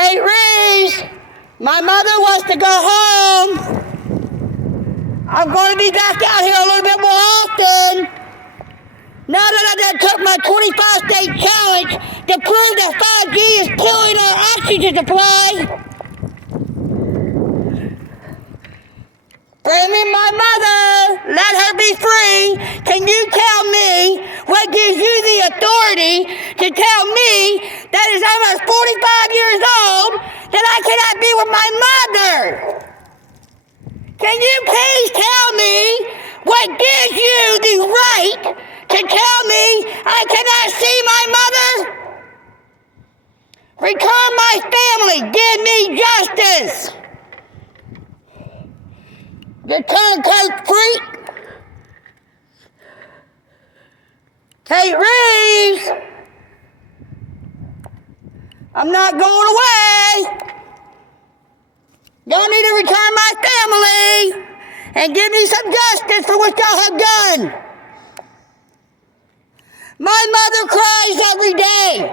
Tate Reeves, my mother wants to go home. I'm going to be back out here a little bit more often. Now that I done took my 25-state challenge to prove that 5G is killing our oxygen supply. Bring me my mother. Let her be free. Can you tell me what gives you the authority to tell me that is almost 45 years old that I cannot be with my mother? Can you please tell me what gives you the right to tell me I cannot see my mother? Return my family. Give me justice. You turncoat freak. Tate Reeves. I'm not going away. Y'all need to return my family and give me some justice for what y'all have done. My mother cries every day.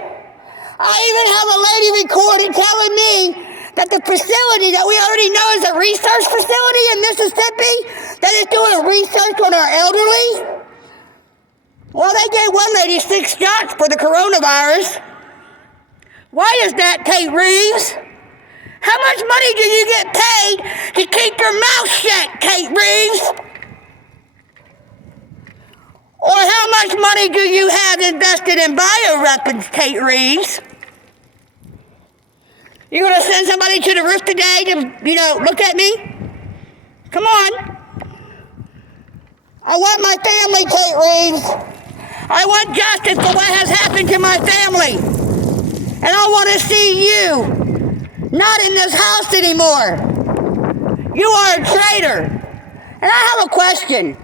I even have a lady recorded telling me that the facility that we already know is a research facility in Mississippi that is doing research on our elderly. Well, they gave one lady 6 shots for the coronavirus. Why is that, Tate Reeves? How much money do you get paid to keep your mouth shut, Tate Reeves? Or how much money do you have invested in bioweapons, Tate Reeves? You gonna send somebody to the roof today to, look at me? Come on. I want my family, Tate Reeves. I want justice for what has happened to my family. And I want to see you not in this house anymore. You are a traitor. And I have a question.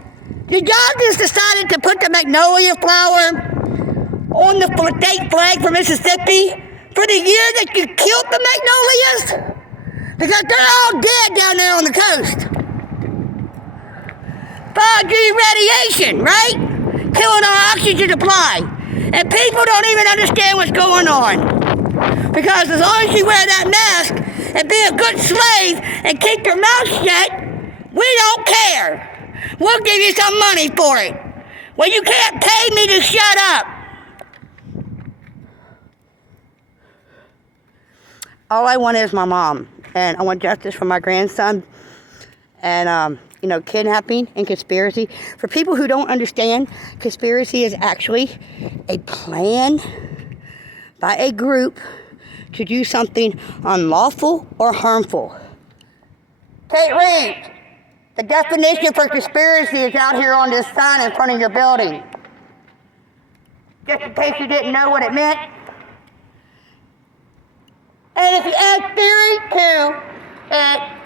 Did y'all just decide to put the magnolia flower on the state flag for Mississippi for the year that you killed the magnolias? Because they're all dead down there on the coast. 5G radiation, right? Killing our oxygen supply. And people don't even understand what's going on. Because as long as you wear that mask and be a good slave and keep your mouth shut, we don't care. We'll give you some money for it. Well, you can't pay me to shut up. All I want is my mom. And I want justice for my grandson. And, kidnapping and conspiracy. For people who don't understand, conspiracy is actually a plan by a group to do something unlawful or harmful. Tate Reeves, the definition for conspiracy is out here on this sign in front of your building. Just in case you didn't know what it meant. And if you add theory to it,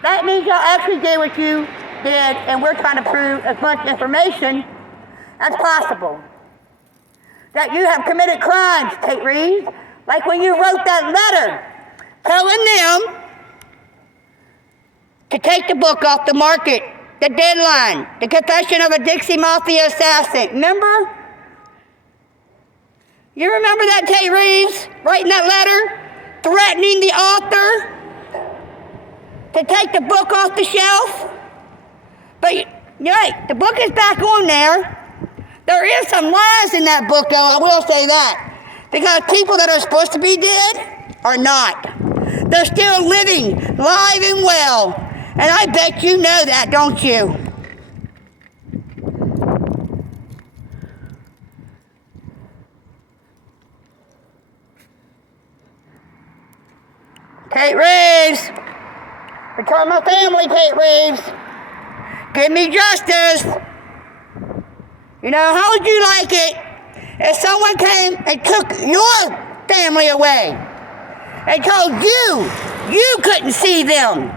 that means y'all actually did what you did, and we're trying to prove as much information as possible. That you have committed crimes, Tate Reeves, like when you wrote that letter telling them to take the book off the market, the deadline, the confession of a Dixie Mafia assassin. Remember? You remember that, Tate Reeves, writing that letter, threatening the author to take the book off the shelf? But you're right, the book is back on there. There is some lies in that book, though, I will say that. Because people that are supposed to be dead are not. They're still living, live and well. And I bet you know that, don't you? Tate Reeves. Return my family, Tate Reeves. Give me justice. How would you like it if someone came and took your family away and told you couldn't see them?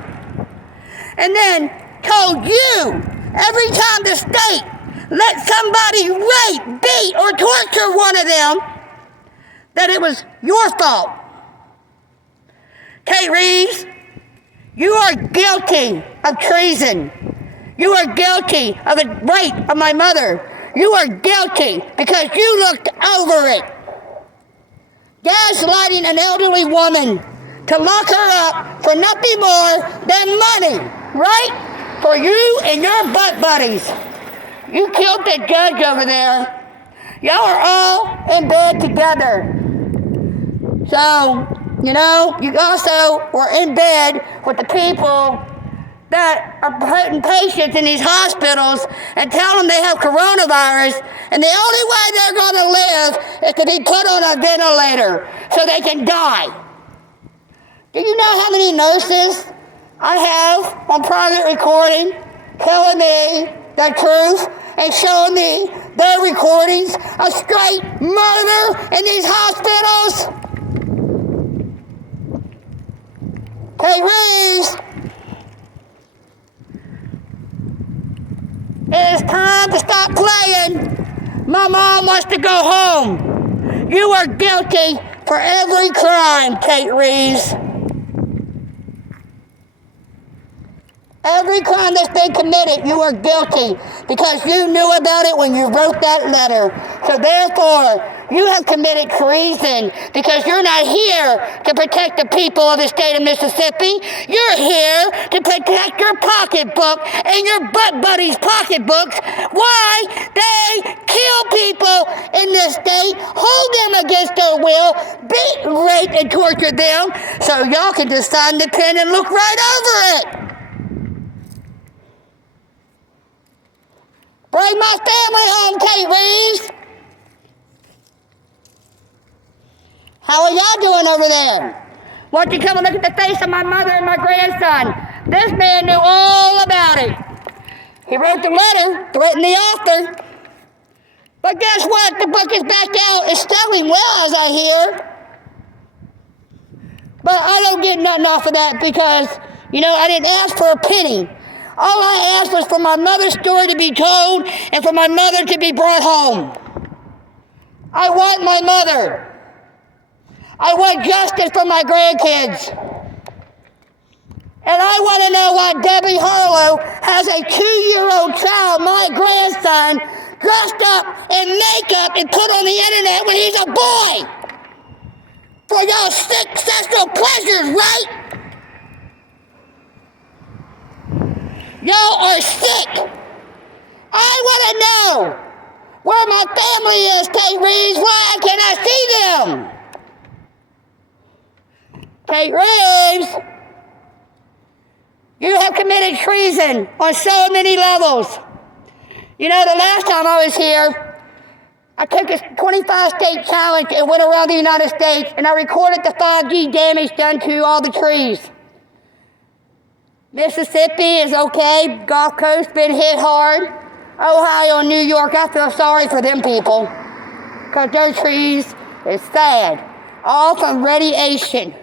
And then told you every time the state let somebody rape, beat, or torture one of them that it was your fault. Tate Reeves, you are guilty of treason. You are guilty of the rape of my mother. You are guilty because you looked over it. Gaslighting an elderly woman to lock her up for nothing more than money, right? For you and your butt buddies. You killed the judge over there. Y'all are all in bed together. So, you also were in bed with the people that are putting patients in these hospitals and tell them they have coronavirus, and the only way they're going to live is to be put on a ventilator so they can die. Do you know how many nurses I have on private recording telling me the truth and showing me their recordings of straight murder in these hospitals? Hey, Reeves, it is time to stop playing. My mom wants to go home. You are guilty for every crime, Tate Reeves. Every crime that's been committed, you are guilty because you knew about it when you wrote that letter. So therefore, you have committed treason because you're not here to protect the people of the state of Mississippi. You're here to protect your pocketbook and your butt buddies' pocketbooks. Why they kill people in this state, hold them against their will, beat, rape, and torture them so y'all can just sign the pen and look right over it. Bring my family home, Tate Reeves. How are y'all doing over there? Why don't you come and look at the face of my mother and my grandson? This man knew all about it. He wrote the letter, threatened the author. But guess what? The book is back out. It's selling well, as I hear. But I don't get nothing off of that because, I didn't ask for a penny. All I asked was for my mother's story to be told and for my mother to be brought home. I want my mother. I want justice for my grandkids. And I want to know why Debbie Harlow has a 2-year-old child, my grandson, dressed up in makeup and put on the internet when he's a boy. For y'all sick sexual pleasures, right? Y'all are sick. I want to know where my family is, Tate Reeves. Why can I see them? Tate Reeves, you have committed treason on so many levels. The last time I was here, I took a 25-state challenge and went around the United States, and I recorded the 5G damage done to all the trees. Mississippi is okay. Gulf Coast been hit hard. Ohio and New York, I feel sorry for them people because those trees is sad. All from radiation.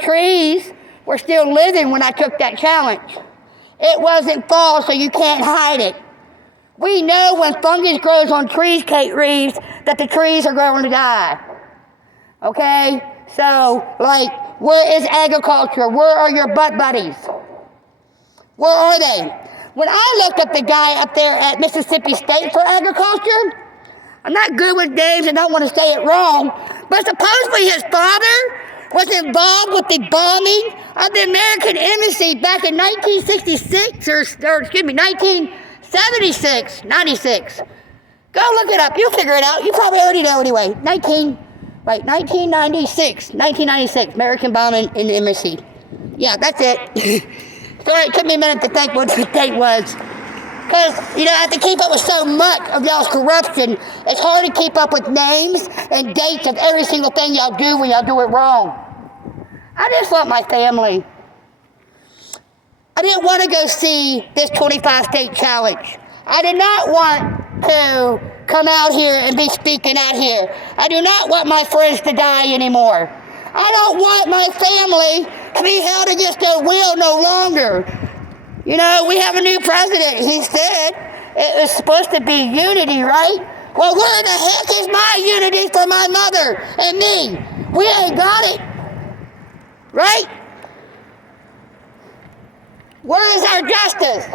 Trees were still living when I took that challenge. It wasn't fall, so you can't hide it. We know when fungus grows on trees, Tate Reeves, that the trees are going to die. Okay? So, where is agriculture? Where are your butt buddies? Where are they? When I looked up the guy up there at Mississippi State for agriculture, I'm not good with names and don't want to say it wrong, but supposedly his father was involved with the bombing of the American embassy back in 1966, or 1976, 96. Go look it up. You'll figure it out. You probably already know anyway. 1996, American bombing in the embassy. Yeah, that's it. Sorry, it took me a minute to think what the date was. Because, I have to keep up with so much of y'all's corruption. It's hard to keep up with names and dates of every single thing y'all do when y'all do it wrong. I just want my family. I didn't want to go see this 25-state challenge. I did not want to come out here and be speaking out here. I do not want my friends to die anymore. I don't want my family to be held against their will no longer. We have a new president. He said it was supposed to be unity, right? Well, where the heck is my unity for my mother and me? We ain't got it. Right? Where is our justice?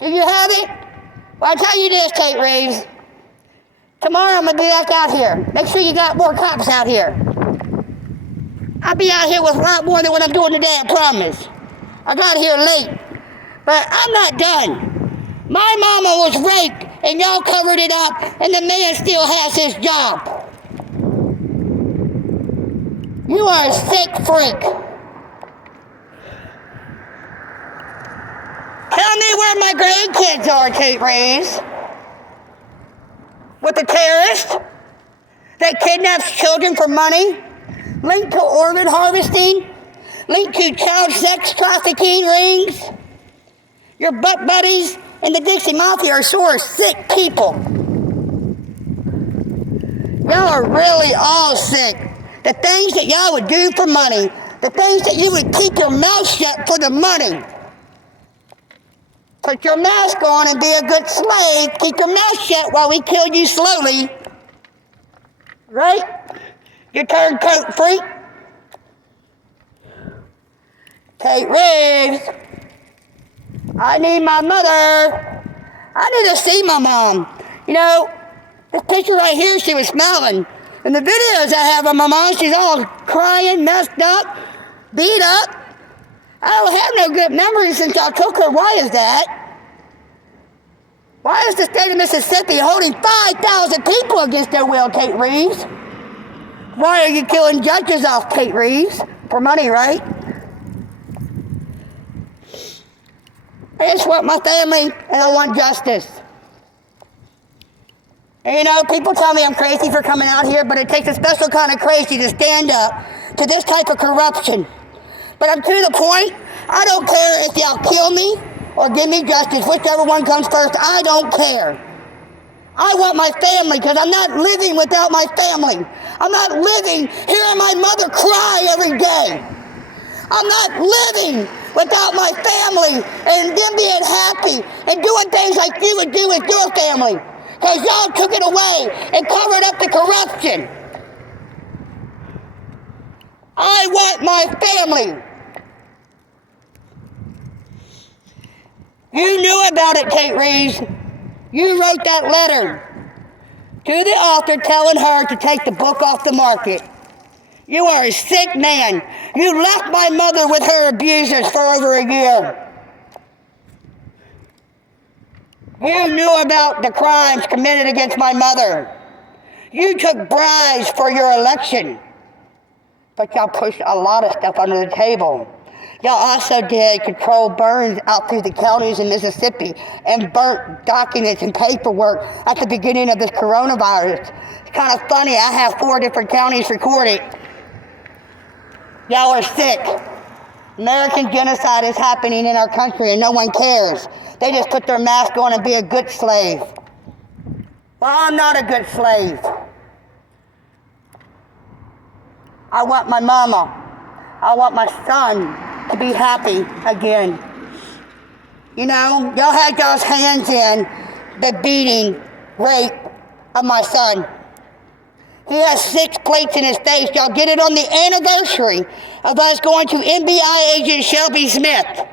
Do you have it? Well, I'll tell you this, Tate Reeves. Tomorrow I'm going to be back out here. Make sure you got more cops out here. I'll be out here with a lot more than what I'm doing today, I promise. I got here late, but I'm not done. My mama was raped, and y'all covered it up, and the man still has his job. You are a sick freak. Tell me where my grandkids are, Tate Reeves. With the terrorist that kidnaps children for money, linked to organ harvesting, linked to child sex trafficking rings. Your butt buddies and the Dixie Mafia are sore, sick people. Y'all are really all sick. The things that y'all would do for money, the things that you would keep your mouth shut for the money. Put your mask on and be a good slave. Keep your mouth shut while we kill you slowly. Right? You turncoat freak. Tate Reeves. I need my mother. I need to see my mom. You know, this picture right here, she was smiling. In the videos I have of my mom, she's all crying, messed up, beat up. I don't have no good memories since I took her. Why is that? Why is the state of Mississippi holding 5,000 people against their will, Tate Reeves? Why are you killing judges off, Tate Reeves? For money, right? I just want my family, and I want justice. And you know, people tell me I'm crazy for coming out here, but it takes a special kind of crazy to stand up to this type of corruption. But I'm to the point, I don't care if y'all kill me or give me justice, whichever one comes first, I don't care. I want my family, because I'm not living without my family. I'm not living hearing my mother cry every day. I'm not living without my family and them being happy and doing things like you would do with your family, because y'all took it away and covered up the corruption. I want my family. You knew about it, Tate Reeves. You wrote that letter to the author telling her to take the book off the market. You are a sick man. You left my mother with her abusers for over a year. You knew about the crimes committed against my mother. You took bribes for your election. But y'all pushed a lot of stuff under the table. Y'all also did controlled burns out through the counties in Mississippi and burnt documents and paperwork at the beginning of this coronavirus. It's kind of funny, I have 4 different counties recorded. Y'all are sick. American genocide is happening in our country and no one cares. They just put their mask on and be a good slave. Well, I'm not a good slave. I want my mama. I want my son to be happy again. You know, y'all had y'all's hands in the beating, rape of my son. He has 6 plates in his face. Y'all get it on the anniversary of us going to NBI agent Shelby Smith,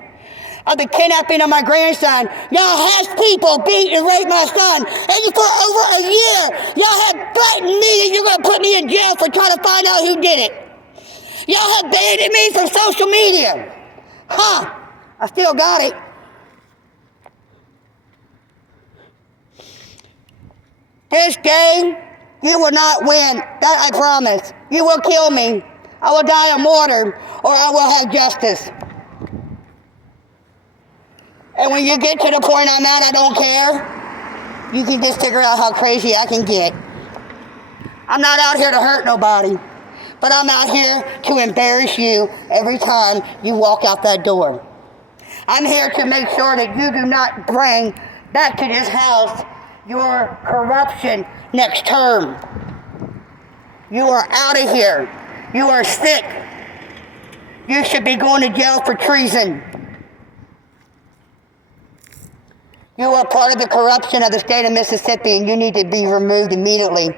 of the kidnapping of my grandson. Y'all had people beat and rape my son, and for over a year, y'all had threatened me that you're going to put me in jail for trying to find out who did it. Y'all have banned me from social media. I still got it. This game, you will not win. That I promise. You will kill me. I will die a martyr, or I will have justice. And when you get to the point I'm at, I don't care. You can just figure out how crazy I can get. I'm not out here to hurt nobody. But I'm out here to embarrass you every time you walk out that door. I'm here to make sure that you do not bring back to this house your corruption next term. You are out of here. You are sick. You should be going to jail for treason. You are part of the corruption of the state of Mississippi, and you need to be removed immediately.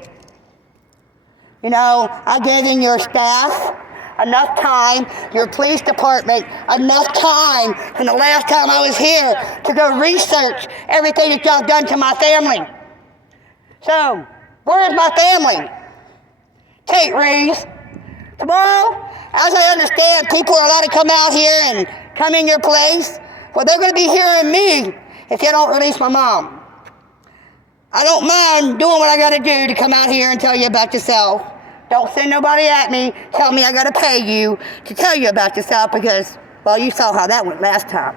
You know, I gave in your staff enough time, your police department, enough time from the last time I was here to go research everything that y'all done to my family. So, where's my family? Tate Reeves, Tomorrow, as I understand, people are allowed to come out here and come in your place. Well, they're going to be hearing me if you don't release my mom. I don't mind doing what I got to do to come out here and tell you about yourself. Don't send nobody at me. Tell me I got to pay you to tell you about yourself because, well, you saw how that went last time.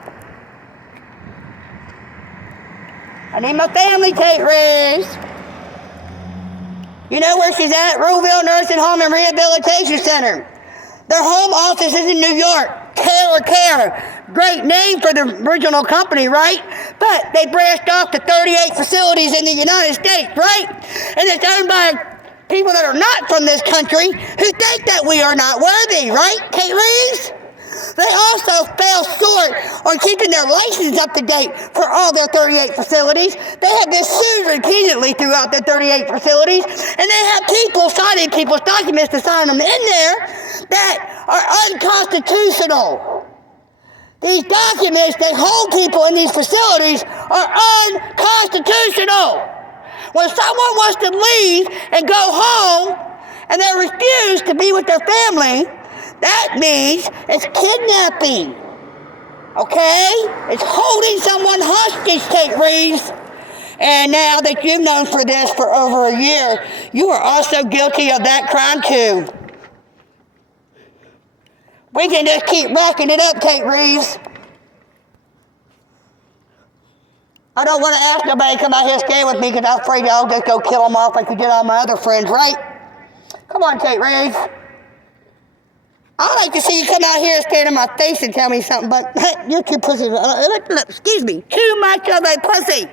I need my family, Tate Reeves. You know where she's at? Roeville Nursing Home and Rehabilitation Center. Their home office is in New York. Care. Great name for the original company, right? But they branched off to 38 facilities in the United States, right? And it's owned by people that are not from this country who think that we are not worthy, right, Tate Reeves? They also fell short on keeping their license up to date for all their 38 facilities. They have been sued repeatedly throughout their 38 facilities, and they have people signing people's documents to sign them in there that are unconstitutional. These documents that hold people in these facilities are unconstitutional. When someone wants to leave and go home and they refuse to be with their family, that means it's kidnapping, okay? It's holding someone hostage, Tate Reeves. And now that you've known for this for over a year, you are also guilty of that crime too. We can just keep racking it up, Tate Reeves. I don't want to ask nobody to come out here and stay with me because I'm afraid I'll just go kill them off like you did all my other friends, right? Come on, Tate Reeves. I'd like to see you come out here and stand in my face and tell me something, but you're too pussy. Excuse me, too much of a pussy.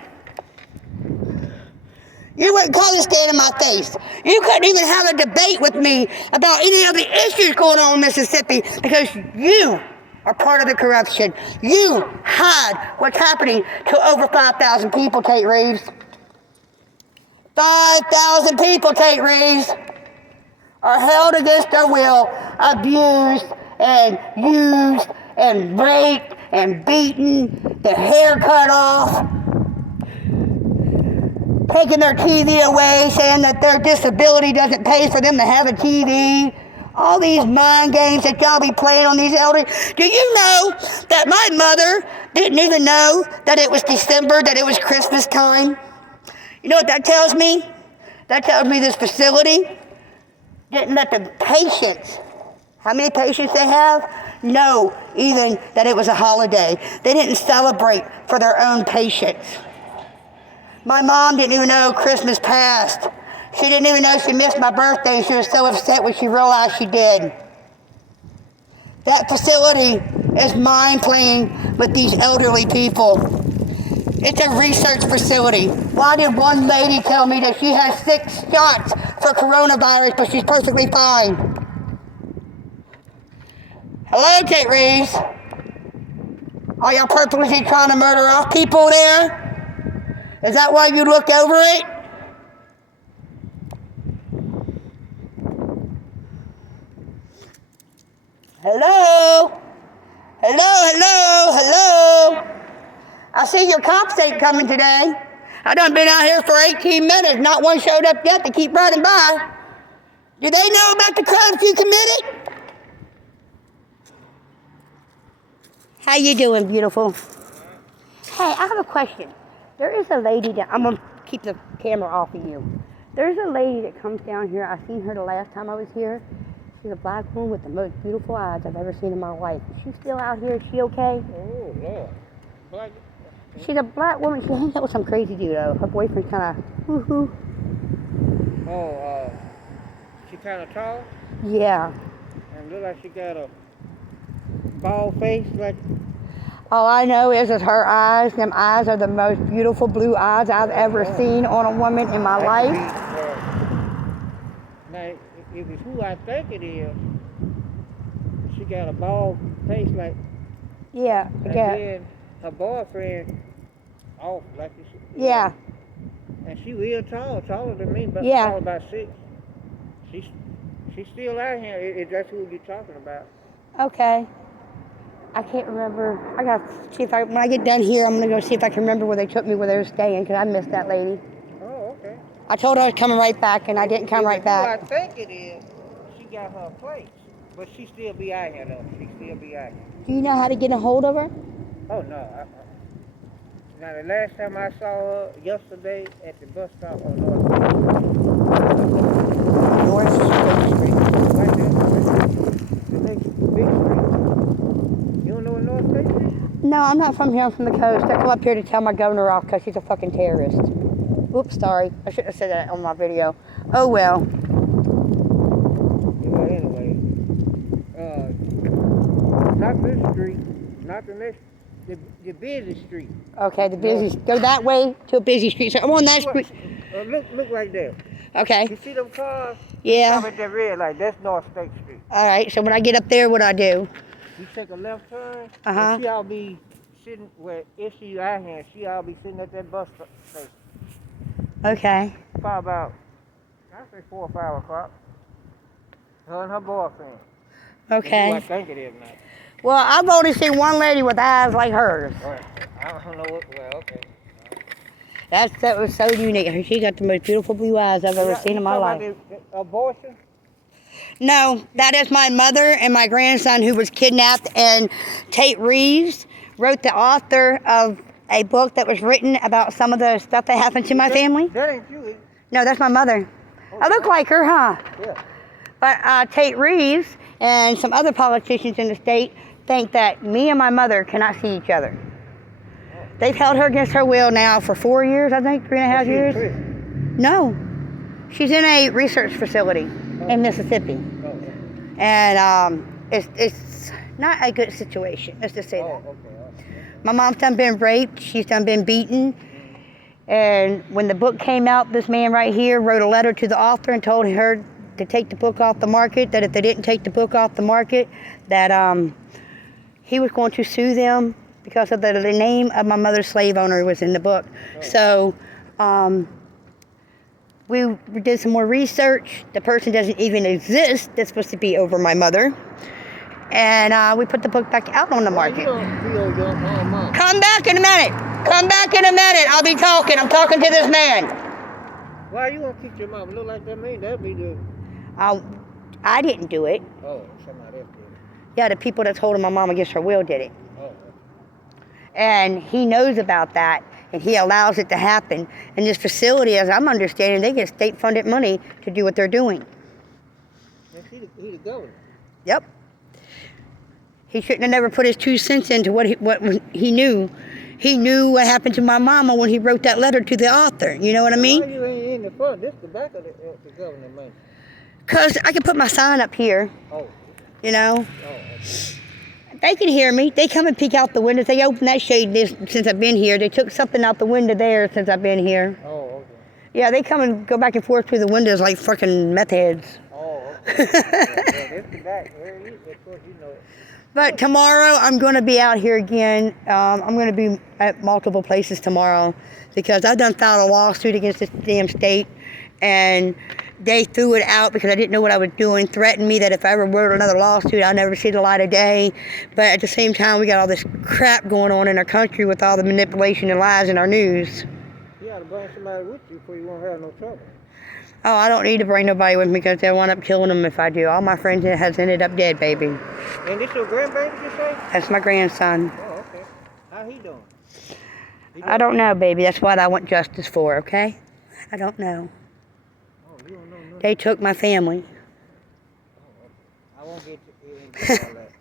You wouldn't call this stand in my face. You couldn't even have a debate with me about any of the issues going on in Mississippi because you are part of the corruption. You hide what's happening to over 5,000 people, Tate Reeves. 5,000 people, Tate Reeves, are held against their will, abused and used and raped and beaten, their hair cut off, taking their TV away, saying that their disability doesn't pay for them to have a TV. All these mind games that y'all be playing on these elders. Do you know that my mother didn't even know that it was December, that it was Christmas time? You know what that tells me? That tells me this facility didn't let the patients, how many patients they have, know even that it was a holiday. They didn't celebrate for their own patients. My mom didn't even know Christmas passed. She didn't even know she missed my birthday. She was so upset when she realized she did. That facility is mind playing with these elderly people. It's a research facility. Why did one lady tell me that she has 6 shots for coronavirus, but she's perfectly fine? Hello, Tate Reeves. Are y'all purposely trying to murder off people there? Is that why you looked over it? Hello? Hello? I see your cops ain't coming today. I done been out here for 18 minutes. Not one showed up yet to keep riding by. Do they know about the crimes you committed? How you doing, beautiful? Hey, I have a question. There is a lady that, I'm going to keep the camera off of you. There's a lady that comes down here. I seen her the last time I was here. She's a black woman with the most beautiful eyes I've ever seen in my life. Is she still out here? Is she okay? Oh, yeah. Black. She's a black woman. She hangs out with some crazy dude, though. Her boyfriend's kind of woohoo. Oh, she kind of tall? Yeah. And look like she got a bald face, like... All I know is that her eyes, them eyes are the most beautiful blue eyes I've ever seen on a woman in my life. Now, if it's who I think it is, she got a bald face like... Yeah, I get it. And then her boyfriend, off like this. Yeah. And she real tall, taller than me, but yeah. Probably about 6. She's still out here, if that's who you're talking about. Okay. I can't remember. I gotta see if when I get done here, I'm gonna go see if I can remember where they took me, where they were staying, because I missed that lady. Oh, okay. I told her I was coming right back, and I didn't come right back. Who I think it is, she got her place. But she still be out here, though. She still be out here. Do you know how to get a hold of her? Oh, no. Now, the last time I saw her, yesterday, at the bus stop on North North State Street. Right there. The next big street. You don't know what North State Street? No, I'm not from here. I'm from the coast. I come up here to tell my governor off because he's a fucking terrorist. Oops, sorry. I shouldn't have said that on my video. Oh, well. Well, anyway, not this street, not the next, the busy street. Okay, the busy. Go that way to a busy street. So I'm on that street. Look right there. Okay. You see them cars? Yeah. Stop at that red light. That's North State Street. All right. So when I get up there, what I do? You take a left turn. Uh-huh. And she'll be sitting where if she's out here, she'll be sitting at that bus station. Okay. Probably about, I say 4 or 5 o'clock. Her and her boyfriend. Okay. I think it is now. Well, I've only seen one lady with eyes like hers. Right. I don't know what. Well, okay. That was so unique. She got the most beautiful blue eyes I've ever seen in my life. The abortion? No, that is my mother and my grandson who was kidnapped. And Tate Reeves wrote the author of a book that was written about some of the stuff that happened to my family. That ain't you. No, that's my mother. I look like her, huh? Yeah. But Tate Reeves and some other politicians in the state think that me and my mother cannot see each other. They've held her against her will now for 4 years, I think, 3.5 years. No, she's in a research facility in Mississippi, and it's not a good situation. Let's just say that. Okay. My mom's done been raped. She's done been beaten. And when the book came out, this man right here wrote a letter to the author and told her to take the book off the market. That if they didn't take the book off the market, that he was going to sue them because of the name of my mother's slave owner was in the book. So we did some more research. The person doesn't even exist that's supposed to be over my mother. And we put the book back out on the market. Come back in a minute. Come back in a minute. I'll be talking. I'm talking to this man. Why you gonna kick your mama? Look like that man. That'd be the. I didn't do it. Oh, somebody else did it. Yeah, the people that's holding my mom against her will did it. Oh. And he knows about that, and he allows it to happen. And this facility, as I'm understanding, they get state-funded money to do what they're doing. And he the governor. Yep. He shouldn't have never put his 2 cents into what he knew. He knew what happened to my mama when he wrote that letter to the author. You know what I mean? Why you ain't in the front? This the back of the governor money. Because I can put my sign up here. Oh. You know? Oh. Okay. They can hear me. They come and peek out the windows. They open that shade since I've been here. They took something out the window there since I've been here. Oh, okay. Yeah, they come and go back and forth through the windows like fucking meth heads. Oh, okay. This the back. Of course, you know it. But tomorrow I'm going to be out here again. I'm going to be at multiple places tomorrow because I've done filed a lawsuit against this damn state, and they threw it out because I didn't know what I was doing, threatened me that if I ever wrote another lawsuit, I'll never see the light of day. But at the same time, we got all this crap going on in our country with all the manipulation and lies in our news. You ought to bring somebody with you before you won't have no trouble. Oh, I don't need to bring nobody with me because they'll wind up killing them if I do. All my friends has ended up dead, baby. And this your grandbaby, you say? That's my grandson. Oh, okay. How he doing? I don't know, baby. That's what I want justice for, okay? I don't know. Oh, you don't know nothing. They took my family. Oh, okay. I won't get into all that.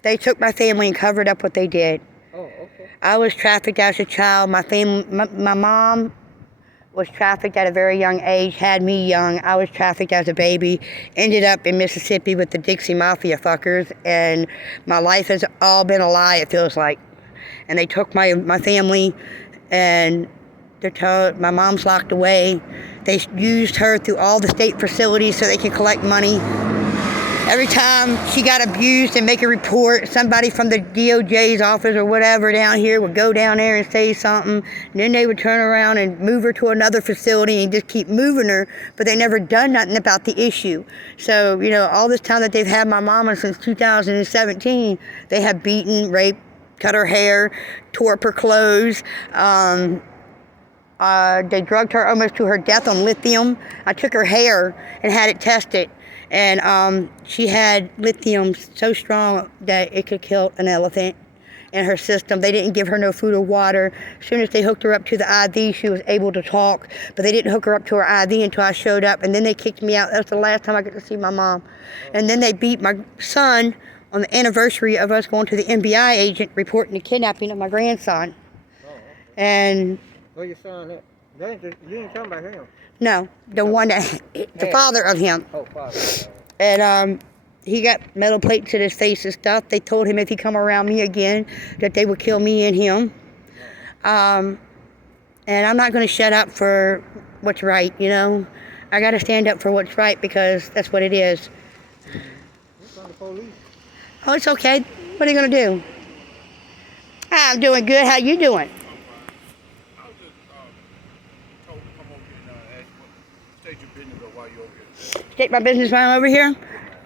They took my family and covered up what they did. Oh, okay. I was trafficked as a child. My mom was trafficked at a very young age, had me young. I was trafficked as a baby, ended up in Mississippi with the Dixie Mafia fuckers, and my life has all been a lie, it feels like. And they took my family, and my mom's locked away. They used her through all the state facilities so they could collect money. Every time she got abused and make a report, somebody from the DOJ's office or whatever down here would go down there and say something. And then they would turn around and move her to another facility and just keep moving her, but they never done nothing about the issue. So, you know, all this time that they've had my mama since 2017, they have beaten, raped, cut her hair, tore up her clothes. They drugged her almost to her death on lithium. I took her hair and had it tested. And she had lithium so strong that it could kill an elephant in her system. They didn't give her no food or water. As soon as they hooked her up to the IV, she was able to talk, but they didn't hook her up to her IV until I showed up, and then they kicked me out. That was the last time I got to see my mom. And then they beat my son on the anniversary of us going to the NBI agent reporting the kidnapping of my grandson. Oh, okay. And Where your son at? You ain't talking about him. no, the one that, the father of him. Oh, father. And he got metal plates to his face and stuff. They told him if he come around me again, that they would kill me and him. And I'm not going to shut up for what's right, you know. I got to stand up for what's right because that's what it is. What's on the police? Oh, it's okay. What are you going to do? I'm doing good. How you doing? I was just told to come over here and ask what state your business or why you over here. State my business while I'm over here.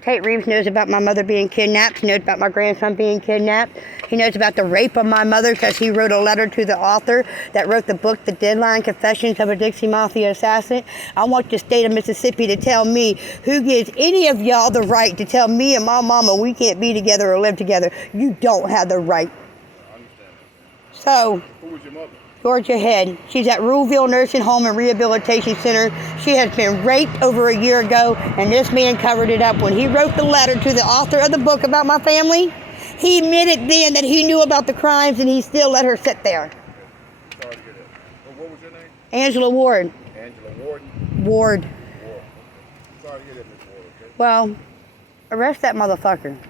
Tate Reeves knows about my mother being kidnapped. He knows about my grandson being kidnapped. He knows about the rape of my mother because he wrote a letter to the author that wrote the book, The Deadline Confessions of a Dixie Mafia Assassin. I want the state of Mississippi to tell me who gives any of y'all the right to tell me and my mama we can't be together or live together. You don't have the right. I understand that. So, Who was your mother? Georgia Head. She's at Ruleville Nursing Home and Rehabilitation Center. She has been raped over a year ago, and this man covered it up. When he wrote the letter to the author of the book about my family, he admitted then that he knew about the crimes, and he still let her sit there. Sorry to hear that. Well, what was your name? Angela Ward. Angela Warden? Ward. Ward. Okay. Sorry to hear that, Miss Ward, okay? Well, arrest that motherfucker.